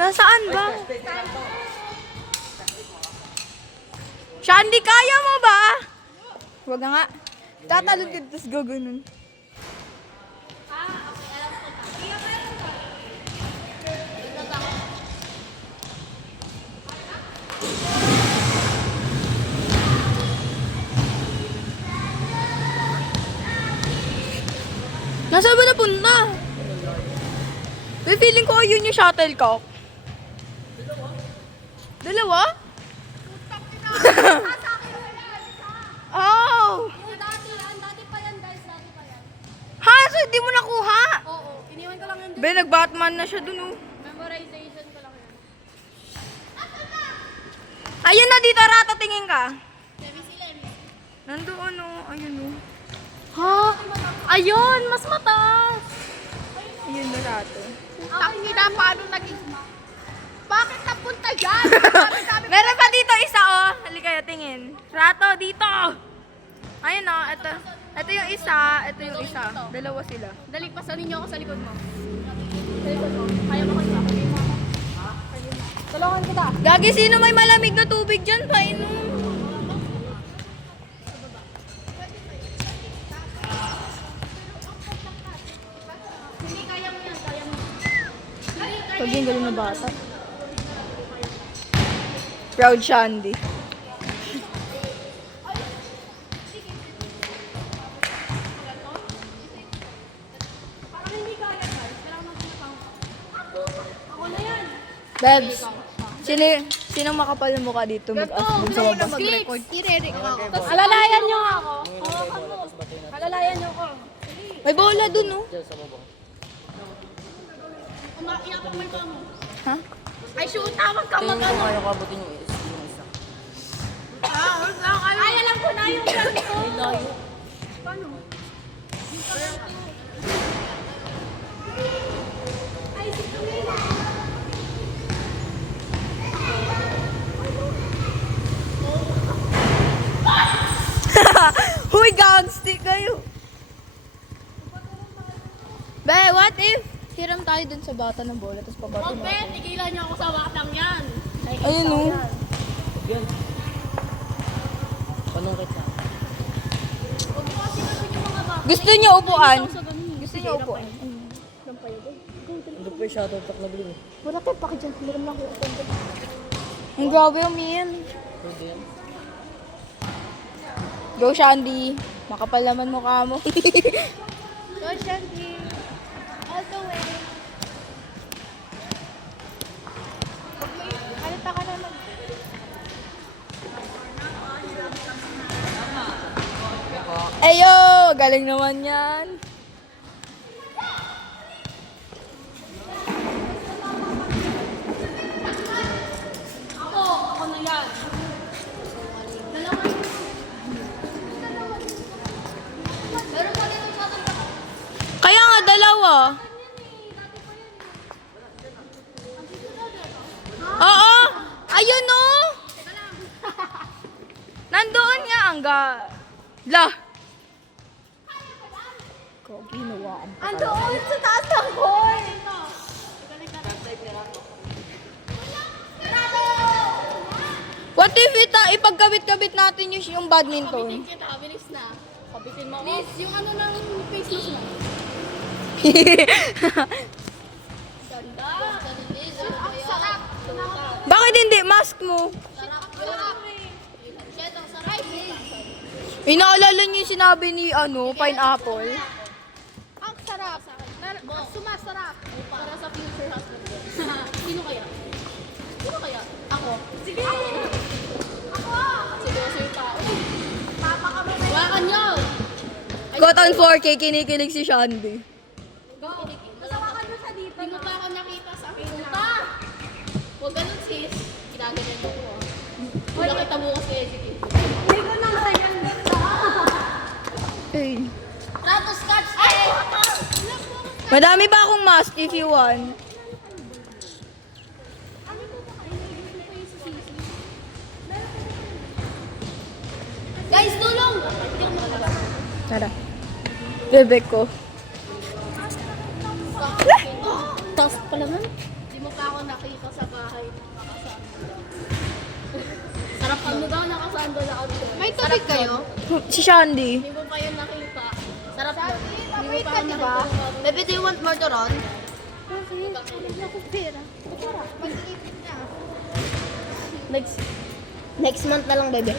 Nasaan ba? Shandy, kaya mo ba? Huwag nga. Tatalon ka, tapos gaganon. Nasaan ba napunta? May feeling ko yun yung shuttlecock. Dalawa? Oh! Dati pa yan guys, dati pa yan. Ha? So hindi mo nakuha? Oo, iniwan ko lang yun. Be, nag-Batman na siya dun oh. Memorization ko lang yan. Ayun na dito, Rato, tingin ka. Levi sila, Nandoon oh, ayun oh. Ha? Ayun, mas mataas. Ayun na Rato. Tangina, paano naging... Bakit napunta dyan? Meron pa dito isa oh. Halika kayo, tingin. Rato, dito. Ayun oh, ito. Ito yung isa, ito yung isa. Dalawa sila. Dali, pasanin niyo ako sa likod mo. Sa likod mo. Kaya mo kasi ako. Tulungan kita. Gagi, sino may malamig na tubig dyan? Painom. Hindi, kaya mo yan, kaya mo. Pag yung galing na bata. Proud Shandy. Parang hindi kaya guys. Kailangan mo pinapang. Ako na yan. Bebs, sinong makapal na mukha dito mag-ask sa baba? Mag-record. I-re-record ako. Alalayan niyo ako. Hawakan mo. Alalayan niyo ako. May bola dun oh. Umakiyapak mo yung mo. Ha? Ay, shoot! Tawag ka mag-ano. Kaya kabutin yung isa. Ay, alam ko na yung ganito. Paano? Ay, si Camila. Huy, gangstick kayo. Be, what if hiram tayo dun sa bata ng bola tapos pabato Huwag, mo? Ben. Tigilan niyo ako sa batang yan. Ayun oh. Yan. Panungkit sa akin. Huwag mo kasi kasi yung mga bata. Gusto niyo upuan? Sa ganun. Gusto niyo upuan? Ano pa yung shoutout tak na bilhin? Wala tayo paki dyan. Hiram lang ko. Ang grabe yung Mian. Pwede yan. Go, Shandy. Makapal naman mukha mo. Go, Shandy. All the way. Halita ka naman. Ayo, galing naman yan. Ako na yan. Dalawa. Meron pa din sa atin. Kaya nga, dalawa. Oo. Ayun oh. Nandoon nga ang Lah. Ko ginawa ang Andoon sa taas ng hall. What if ipagkabit-kabit natin yung badminton? Kapitin kita, bilis na. Kapitin mo. Miss, yung ano ng face mask na. Ganda. Ang sarap. Bakit hindi? Mask mo. Sarap. Sarap. Shit, ang sarap. Inaalala niyo yung sinabi ni pineapple. Ang sarap. Sumasarap. Para sa future husband ko. Sino kaya? Sino kaya? Ako. Sige. Ako. Seryoso yung tao. Papa ka mo. Hawakan nyo. Cotton 4K, kinikilig si Shandy. Go. Hawakan mo sa dito. Hindi mo pa ako nakita sa akin. Puta. Huwag ganun sis. Ginaganan mo ko. Wala kita bukas kay Ezeki. Hindi ko nang sayan. Hey. Rato scotch eh. Madami pa akong mask if you want. Guys, tulong! Tara. Bebek ko. Taas pa naman. mo pa ako nakita sa bahay. Nakasando. Sarap ano daw, nakasando na kami. May tubig kayo? Si Shandy. Hindi mo pa yun nakita. Sarap na. Hindi mo Wait pa ka, ako diba? nakita. Baby, do you want more turon? Wala akong pera. Mag-iipit na. Next month na lang, baby.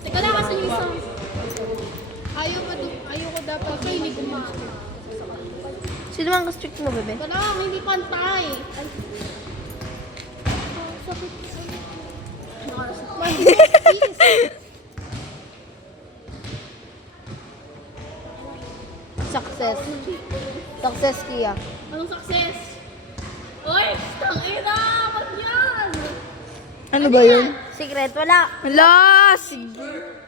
Teka lang kasi yung isang. Ayoko dapat. Kaya hindi kumain. Sino mang ka-strict mo, bebe? Teka lang, hindi pantay. Success. Success, Kia. Anong success? Uy! Tangina! Ba't yan? Ano ba yun? Secret, wala. Hala, sige.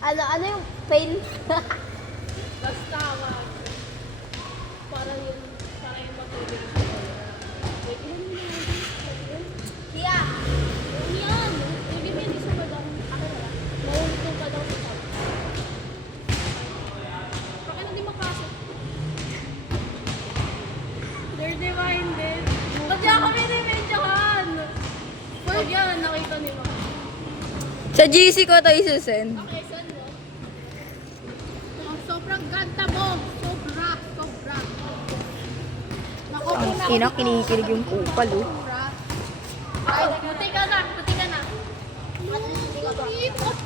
Ano yung pain? Basta wag. Parang yung matulog. Wait, ilan mo na? Kia. Ano yan? Hindi mo yung isa pa daw. Ako wala. Maulit pa daw sa top. Bakit hindi makasok? They're reminded. Ba't yan kami na-mentionan? Huwag yan, nakita ni Mama. Sa GC ko ito isusend. Okay, saan mo? Sobrang ganda mo. Sobra. Naku, Ina, kinikilig yung kupal, oh. Ay, puti ka na.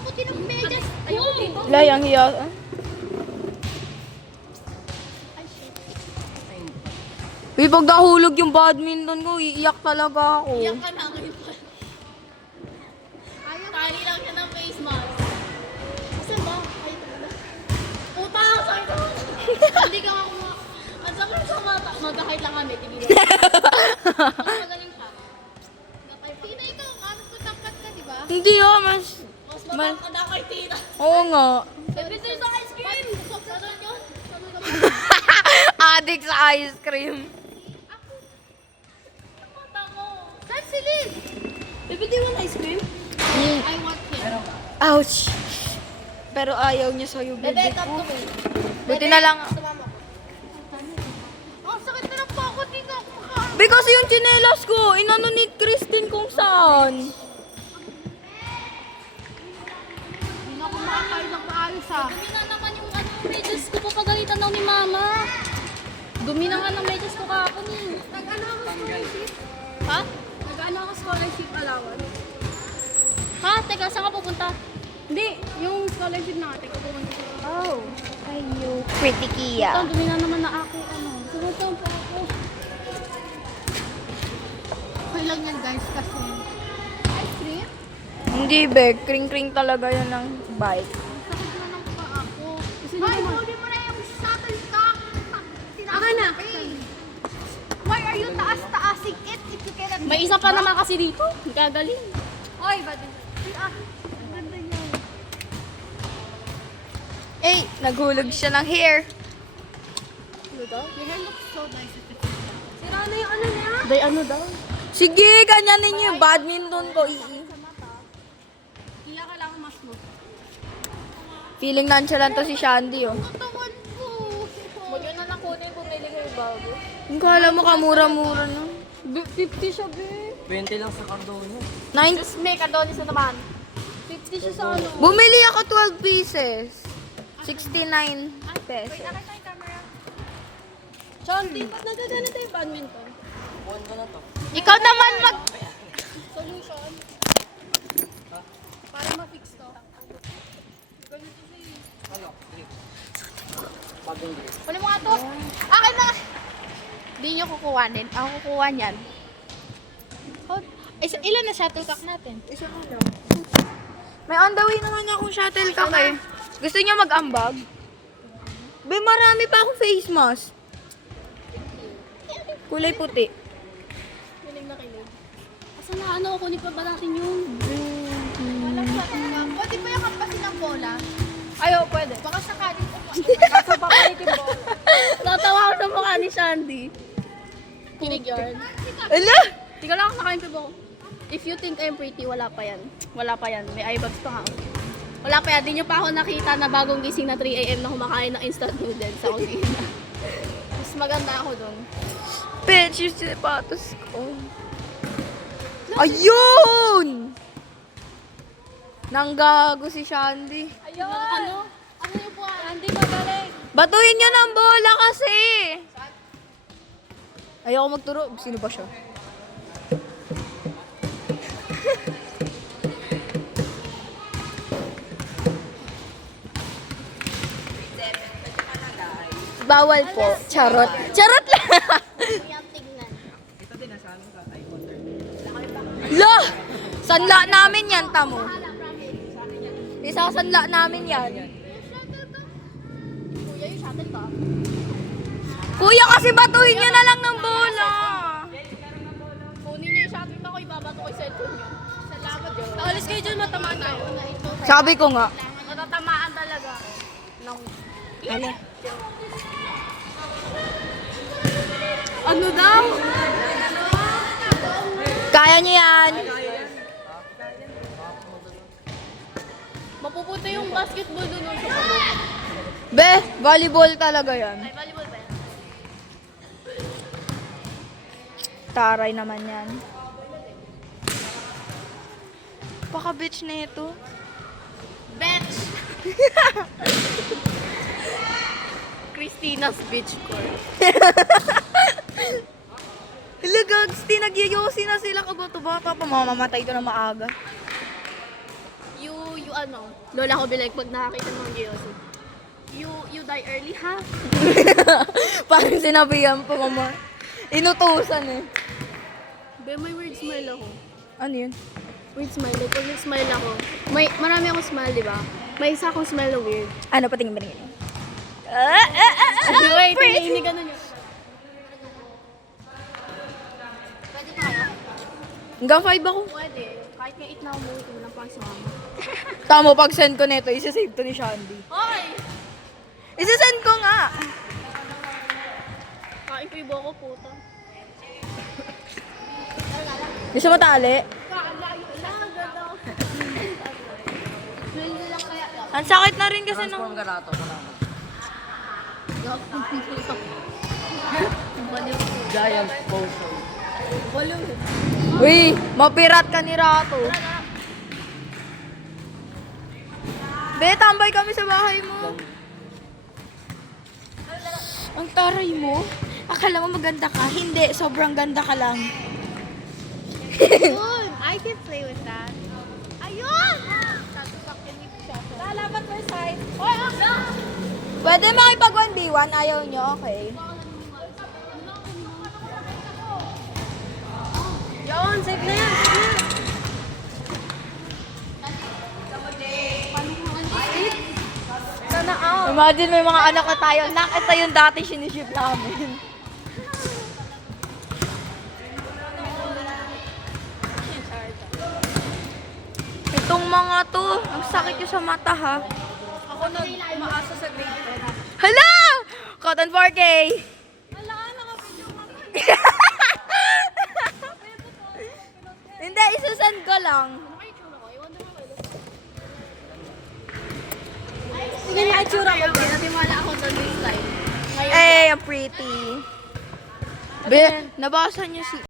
Puti ng medyas. Ayoko dito. Lay, ang hiya. Ah. Uy, pag nahulog yung badminton ko, iiyak talaga ako. Iyak ka na ngayon pa. Tali lang siya ng face mask. Asan ba? Ay, ito. Utang! Sakit ako! Hindi ka makuha. Ang sakit sa mata. Mag-height lang kami. Tigilan. Mas magaling siya. Tina, ikaw. Anos ko tapat ka, di ba? Hindi, oh, mas... Mas mabang ka na kay Tina. Oo nga. Bebe, tayo sa ice cream! Saan yun? Addict sa ice cream. Mata ko. Saan si Liz? Bebe, do you want ice cream? I want him. Ouch. Pero ayaw niya sa'yo, Bebe, bebe come ko. to me. Buti na lang. Sumama ko. Ang sakit na ng pako. Di ka ako maka- Because yung chinelas ko, inano ni Christine kung saan. Hindi na ako makakain ng maayos ha. Dumi na naman yung medyas ko. Papagalitan daw ni Mama. Dumi na nga ng medyas ko kahapon eh. Nag-ano ako scholarship? Ha? Nag-ano ako scholarship allowance? Ha? Teka, saan ka pupunta? Hindi, yung scholarship natin. Pupunta ko. Oh, ay you pretty Kia. Ito, dumi na naman na ako. Sumutang po ako. Okay lang yan guys kasi ice cream? Hindi, be. Kring-kring talaga yan ng bike. Sakit na ng pa ako. Kasi Hoy, huli mo na yung shuttlecock! Aka na! Why are you taas-taasing it if you cannot... May isa pa naman kasi dito. Gagaling. Oy, buddy. Ganda niya. Eh, naghulog siya ng hair. Ano daw? Your hair looks so nice. Sira na yung ano niya? Day ano daw? Sige, ganyanin niyo yung badminton ko. Iya kailangan mas mo. Feeling nonchalant to si Shandy, oh. Katawan ko. Huwag yun na lang kunin kung nili ko yung bago. Yung kala mo kamura-mura na. 50 siya, be. 20 lang sa Cardona. 9. May kadonis na naman. 50 siya sa ano. Bumili ako 12 pieces. 69 pesos. Shandy, ba't nagaganito yung badminton? Ikaw naman mag... Solution. Para ma-fix to. Kunin mo nga to. Akin na. Hindi nyo kukuhanin. Ako kukuha niyan. Ilan na shuttlecock natin? Isa ka lang. May on the way naman akong shuttlecock eh. Gusto niya mag-ambag? Be, marami pa akong face mask. Kulay puti. Kinig na kinig. Asan na ano? Kunin pa ba natin yun? Walang shuttlecock. Pwede ba yung kampasin ng bola? Ayaw, pwede. Baka sakaling Kaso papalit yung bola. Natawa ako sa mukha ni Shandy. Kinig yarn. Ala! Tingnan lang ako nakain ko. If you think I'm pretty, wala pa yan. Wala pa yan. May eye bags pa nga ako. Wala pa yan. Di nyo pa ako nakita na bagong gising na 3 a.m. na kumakain ng instant noodles sa kusina. Mas maganda ako dun. Bitch, yung sapatos ko. Ayun! Nanggago si Shandy. Ayun! Ano? Ano yung buwan? Hindi magaling. Batuhin nyo ng bola kasi! Ayoko magturo. Sino ba siya? Bawal po. Charot. Charot lang! Yung tingnan. Lo! Sanla namin yan, tamo. Isasanla namin yan. Kuya, yung shuttle ka. Kuya, kasi batuhin nyo na lang ng bola. Kunin niyo yung shuttle ka ko, ibabato ko yung cellphone niyo. Salamat yun. Alis kayo dyan, matamaan tayo. Sabi ko nga. Matatamaan talaga. Ano? Ano daw? Kaya nyo yan. Mapupunta yung basketball dun sa kabog. Be, volleyball talaga yan. Ay, volleyball ba yan? Taray naman yan. Paka-bitch na ito. Bench! Christina's beach court. Hala, gags, tinagyayosi na sila kabato-bata pa. Mamamatay ko na maaga. You ano? Lola ko bilang pag nakakita ng Giyosi. You die early, ha? Parang sinabihan pa mama. Inutusan eh. Be, may weird smile ako. Ano yun? Weird smile. Like, pag nag-smile ako, marami akong smile, di ba? May isa akong smile na weird. Ano, patingin ba rin? Wait, hindi ganun yun. Pwede tayo? Hanggang 5 ako. Pwede. Kahit nga 8 na umuwi, wala pa sa mama. Tamo, pag send ko nito, isa-save to ni Shandy. Hoy! Isa-send ko nga. Kain ko yung boko, puta. Gusto mo tali? Ang sakit na rin kasi nung... Transform ka rato. Giant potion. Uy, mapirat ka ni Rato. Be, tambay kami sa bahay mo. Ang taray mo. Akala mo maganda ka? Hindi, sobrang ganda ka lang. Ayun! I can play with that. Ayun! Lalaban per side. Hoy, Pwede makipag 1v1, ayaw nyo, okay. Yun, safe na yan, safe na yan. Sana out. Imagine may mga anak na tayo. Nak, ito yung dati siniship namin. Itong mga to, ang sakit yung sa mata ha. Ako na umaasa sa grade 10. Hala! Cotton 4K! Wala, nakapidyo ka. Hindi, isusend ko lang. Ano kayo tsura ko? Iwan naman kayo. Sige nga, itsura ko. Natimala ako sa this time. Eh, ang pretty. Be, nabasa niyo si...